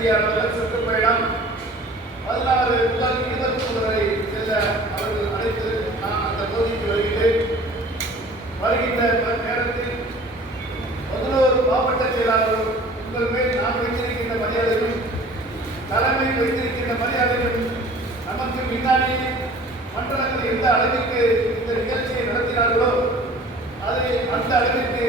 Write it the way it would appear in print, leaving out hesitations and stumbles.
வேண்டிய அளவில் சுற்றுப்பயணம் 16 முதல் 23 வரை செல்ல அவர்கள் அழைத்து நான் அந்த பகுதிக்கு வருகின்ற நேரத்தில் 11 மாவட்ட செயலாளரும் உங்கள் மேல் நான் வைத்திருக்கின்ற மரியாதையும் தலைமை வைத்திருக்கின்ற மரியாதையும் நமக்கு பின்னாடி மண்டலங்கள் எந்த அளவிற்கு இந்த நிகழ்ச்சியை நடத்தினார்களோ அதை அந்த அளவிற்கு